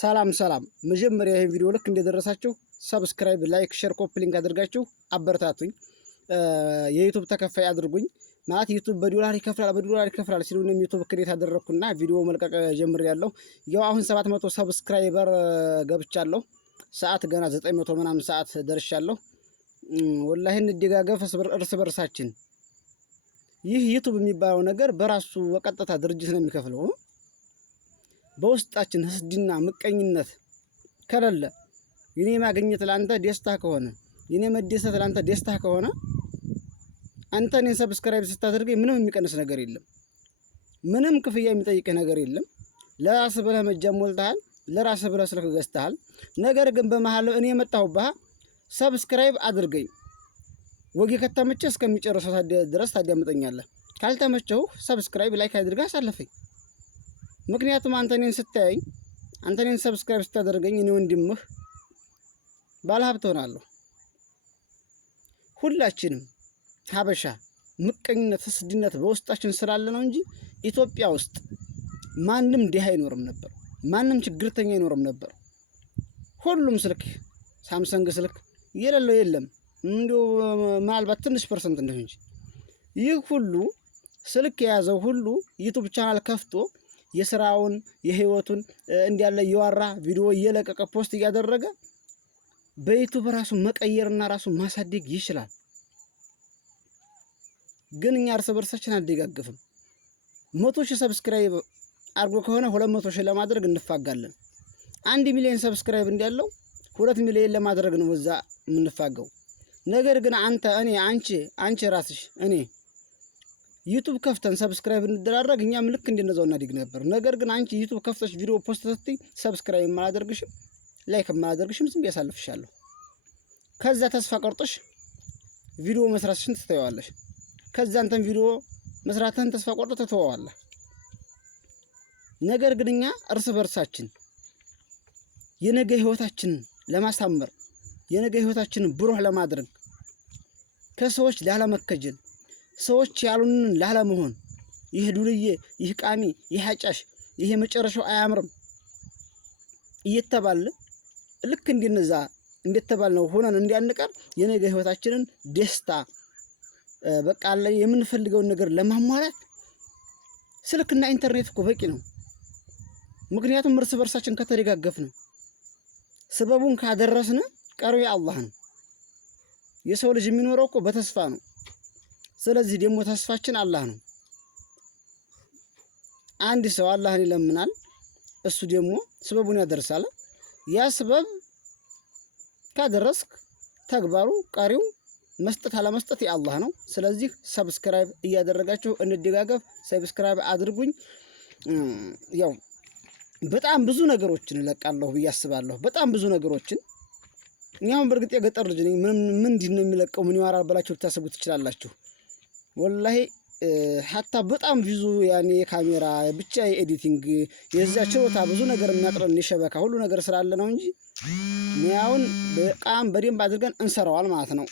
ሰላም መጀመሪያ ይሄን ቪዲዮ ልክ እንደደረሳችሁ ሰብስክራይብ ላይክ ሼር ኮፒ ሊንክ አድርጋችሁ አበረታቱኝ የዩቲዩብ ተከፋይ አድርጉኝ ማለት ዩቲዩብ በዶላር ይከፍላል ሲሉ ነው ዩቲዩብ ክሬት አደረኩና ቪዲዮ መልቀቅ ጀምሬያለሁ ያው አሁን 700 ሰብስክራይበር ገብቻለሁ ሰዓት ገና 900 ምናምን ሰዓት ደርሻለሁ ወላሂ እንደጋገፍ እርስ በርሳችን ይህ ዩቲዩብ የሚባለው ነገር በራሱ ወቀጥታ ድርጅት ነው የሚከፍለው በውስጣችን ህስድና ምቀኝነት ከሌለ የኔ ማግኘት ላንተ ደስታ ከሆነ የኔ መደሰት ላንተ ደስታ ከሆነ አንተ እኔን ሰብስክራይብ ስታደርገኝ ምንም የሚቀንስ ነገር የለም ምንም ክፍያ የሚጠይቅ ነገር የለም ለራስህ ብለህ መጃም ሞልተሃል ለራስህ ብለህ ስልክ ገዝተሃል ነገር ግን በመሃል እኔ መጣሁብህ ሰብስክራይብ አድርገኝ ወጌ ከተመቸ እስከሚጨርሰው ድረስ ታዳምጠኛለህ ካልተመቸው ሰብስክራይብ ላይክ አድርገህ አሳልፈኝ ምክንያቱም አንተ እኔን ስታየኝ አንተ እኔን ሰብስክራይብ ስታደርገኝ እኔ ወንድምህ ባለሀብት ሆናለሁ ሁላችንም ሀበሻ ምቀኝነት ህስድነት በውስጣችን ስላለ ነው እንጂ ኢትዮጵያ ውስጥ ማንም ድሃ አይኖርም ነበር ማንም ችግርተኛ አይኖርም ነበር ሁሉም ስልክ ሳምሰንግ ስልክ የሌለው የለም እንደው ምናልባት ትንሽ ፐርሰንት እንደሆነ እንጂ ይህ ሁሉ ስልክ የያዘው ሁሉ ዩቲዩብ ቻናል ከፍቶ የስራውን የህይወቱን እንዲያለ ይዋራ ቪዲዮ እየለቀቀ ፖስት እያደረገ በዩቲዩብ ራሱ መቀየርና ራሱ ማሳደግ ይችላል ግን እኛ እርስ በርሳችን አልደጋገፍም 100,000 ሰብስክራይብ አርጎ ከሆነ 200,000 ለማድረግ እንፋጋለን 1 ሚሊዮን ሰብስክራይብ እንዲያለው 2 ሚሊዮን ለማድረግ ነው እዛ የምንፋጋው ነገር ግን አንተ እኔ አንቺ ራስሽ እኔ ዩቲዩብ ከፍተን ሰብስክራይብ እንደራረግ እኛም ልክ እንደነዛው እናድግ ነበር ነገር ግን አንቺ ዩቲዩብ ከፍተሽ ቪዲዮ ፖስት ስትይ ሰብስክራይብ ማላደርግሽም ላይክ ማላደርግሽም ዝም ያሳልፍሻለሁ ከዛ ተስፋ ቆርጥሽ ቪዲዮ መስራትሽን ትተያዋለሽ ከዛ አንተን ቪዲዮ መስራትህን ተስፋ ቆርጠህ ትተዋዋለህ ነገር ግን እኛ እርስ በርሳችን የነገ ህይወታችንን ለማሳመር የነገ ህይወታችንን ብሩህ ለማድረግ ከሰዎች ላለመከጀል ሰዎች ያሉንን ላለመሆን ይሄ ዱርዬ ይሄ ቃሚ ይሄ አጫሽ ይሄ መጨረሻው አያምርም እየተባለ ልክ እንደነዛ እንደተባልነው ሆነን እንዲያንቀር የነገ ህይወታችንን ደስታ በቃ ላይ የምንፈልገው ነገር ለማሟላት ስልክና ኢንተርኔት እኮ በቂ ነው ምክንያቱም እርስ በርሳችን ከተደጋገፍን ሰበቡን ካደረስን ቀሪው የአላህ ነው የሰው ልጅ የሚኖረው እኮ በተስፋ ነው ስለዚህ ደግሞ ተስፋችን አላህ ነው አንድ ሰው አላህን ይለምናል እሱ ደግሞ ሰበቡን ያደርሳል ያ ሰበብ ካደረስክ ተግባሩ ቀሪው መስጠት አለመስጠት የአላህ ነው ስለዚህ ሰብስክራይብ እያደረጋችሁ እንደጋገፍ ሰብስክራይብ አድርጉኝ ያው በጣም ብዙ ነገሮችን ለቃለሁ በያስባለሁ በጣም ብዙ ነገሮችን እኛም በርግጥ የገጠር ልጅ ነኝ ምንድነው የሚለቀው ምን ይዋራል ብላችሁ ልታስቡት ትችላላችሁ ወላሂ hatta በጣም ብዙ ያኔ ካሜራ ብቻ የኤዲቲንግ የዛ ችሎታ ብዙ ነገር የሚያጥረን ሸበካ ሁሉ ነገር ስላለ ነው እንጂ ያውን በቃም በደንብ አድርገን እንሰራዋል ማለት ነው